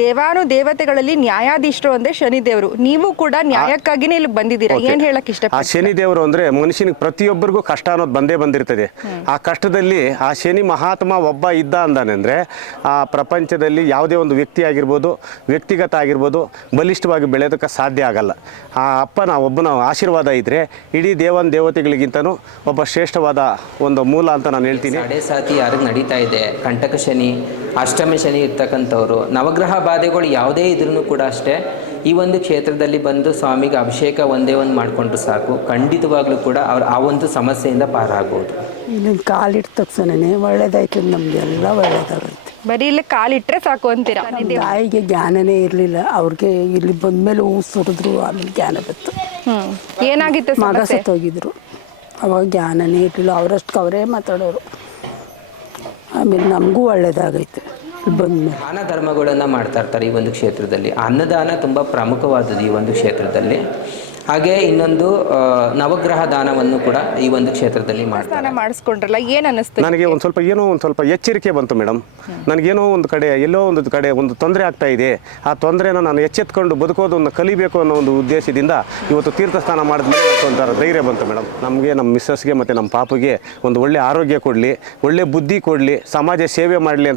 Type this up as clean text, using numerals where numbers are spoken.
ದೇವಾನು ದೇವತೆಗಳಲ್ಲಿ ನ್ಯಾಯಾಧೀಶರು ಅಂದ್ರೆ ಶನಿದೇವರು. ನೀವು ಕೂಡ ನ್ಯಾಯಕ್ಕಾಗಿನೇ ಇಲ್ಲಿ ಬಂದಿದ್ದೀರಾ. ಏನ್ ಹೇಳಕ್ ಇಷ್ಟ? ಆ ಶನಿ ದೇವರು ಅಂದ್ರೆ ಮನುಷ್ಯನಿಗೆ ಪ್ರತಿಯೊಬ್ಬರಿಗೂ ಕಷ್ಟ ಅನ್ನೋದು ಬಂದೇ ಬಂದಿರ್ತದೆ. ಆ ಕಷ್ಟದಲ್ಲಿ ಆ ಶನಿ ಮಹಾತ್ಮ ಒಬ್ಬ ಇದ್ದ ಅಂದಾನೆಂದ್ರೆ ಆ ಪ್ರಪಂಚದಲ್ಲಿ ಯಾವುದೇ ಒಂದು ವ್ಯಕ್ತಿ ಆಗಿರ್ಬೋದು, ವ್ಯಕ್ತಿಗತ ಆಗಿರ್ಬೋದು, ಬಲಿಷ್ಠವಾಗಿ ಬೆಳೆಯೋದಕ್ಕೆ ಸಾಧ್ಯ ಆಗಲ್ಲ. ಆ ಅಪ್ಪನ ಒಬ್ಬನ ಆಶೀರ್ವಾದ ಇದ್ರೆ ಇಡೀ ದೇವತೆಗಳಿಗಿಂತನೂ ಒಬ್ಬ ಶ್ರೇಷ್ಠವಾದ ಒಂದು ಮೂಲ ಅಂತ ನಾನು ಹೇಳ್ತೀನಿ. ಸಾಡೆ ಸಾತಿ ಯಾರಿಗೆ ನಡೀತಾ ಇದೆ, ಕಂಟಕ ಶನಿ, ಅಷ್ಟಮ ಶನಿ ಇರ್ತಕ್ಕಂಥವ್ರು, ನವಗ್ರಹ ಬಾಧೆಗಳು ಯಾವುದೇ ಇದ್ರೂ ಕೂಡ ಅಷ್ಟೇ ಈ ಒಂದು ಕ್ಷೇತ್ರದಲ್ಲಿ ಬಂದು ಸ್ವಾಮಿಗೆ ಅಭಿಷೇಕ ಒಂದೇ ಒಂದು ಮಾಡಿಕೊಂಡ್ರು ಸಾಕು, ಖಂಡಿತವಾಗ್ಲೂ ಕೂಡ ಅವ್ರು ಆ ಒಂದು ಸಮಸ್ಯೆಯಿಂದ ಪಾರಾಗ್ಬೋದು. ಇಲ್ಲಿಂದ ಕಾಲಿಟ್ಟ ತಕ್ಷಣನೇ ಒಳ್ಳೇದಾಯ್ತು, ನಮಗೆಲ್ಲ ಒಳ್ಳೇದಾಗೈತೆ. ಬರೀ ಇಲ್ಲಿ ಕಾಲಿಟ್ರೆ ಸಾಕು ಅಂತೀರಾ? ತಾಯಿಗೆ ಜ್ಞಾನನೇ ಇರಲಿಲ್ಲ, ಅವ್ರಿಗೆ ಇಲ್ಲಿ ಬಂದ್ಮೇಲೆ ಹೂ ಸುರಿದ್ರು, ಆಮೇಲೆ ಜ್ಞಾನ ಬಂತು. ಏನಾಗಿತ್ತು? ಮಗ ಸತ್ತೋಗಿದ್ರು, ಅವಾಗ ಜ್ಞಾನನೇ ಇರಲಿಲ್ಲ, ಅವರಷ್ಟು ಅವರೇ ಮಾತಾಡೋರು. ಆಮೇಲೆ ನಮಗೂ ಒಳ್ಳೇದಾಗೈತೆ ಬಂದ್ಮೇಲೆ. ದಾನ ಧರ್ಮಗಳನ್ನು ಮಾಡ್ತಾ ಇರ್ತಾರೆ ಈ ಒಂದು ಕ್ಷೇತ್ರದಲ್ಲಿ. ಅನ್ನದಾನ ತುಂಬ ಪ್ರಮುಖವಾದದ್ದು ಈ ಒಂದು ಕ್ಷೇತ್ರದಲ್ಲಿ. ಹಾಗೆ ಇನ್ನೊಂದು ನವಗ್ರಹ ದಾನವನ್ನು ಕೂಡ ಈ ಒಂದು ಕ್ಷೇತ್ರದಲ್ಲಿ ಮಾಡ್ತಾರೆ. ಮಾಡಿಸ್ಕೊಂಡ್ರಲ್ಲ, ಏನು ಅನ್ನಿಸ್ತು? ನನಗೆ ಒಂದು ಸ್ವಲ್ಪ ಎಚ್ಚರಿಕೆ ಬಂತು ಮೇಡಮ್. ನನಗೇನೋ ಒಂದು ಕಡೆ ಎಲ್ಲೋ ಒಂದು ಕಡೆ ಒಂದು ತೊಂದರೆ ಆಗ್ತಾ ಇದೆ. ಆ ತೊಂದರೆನ ನಾನು ಎಚ್ಚೆತ್ಕೊಂಡು ಬದುಕೋದನ್ನು ಕಲಿಬೇಕು ಅನ್ನೋ ಒಂದು ಉದ್ದೇಶದಿಂದ ಇವತ್ತು ತೀರ್ಥಸ್ನಾನ ಮಾಡಿದ್ಮೇಲೆ ಒಂಥರ ಧೈರ್ಯ ಬಂತು ಮೇಡಮ್. ನಮಗೆ, ನಮ್ಮ ಮಿಸ್ಸಸ್ಗೆ ಮತ್ತು ನಮ್ಮ ಪಾಪುಗೆ ಒಂದು ಒಳ್ಳೆ ಆರೋಗ್ಯ ಕೊಡಲಿ, ಒಳ್ಳೆ ಬುದ್ಧಿ ಕೊಡಲಿ, ಸಮಾಜ ಸೇವೆ ಮಾಡಲಿ ಅಂತ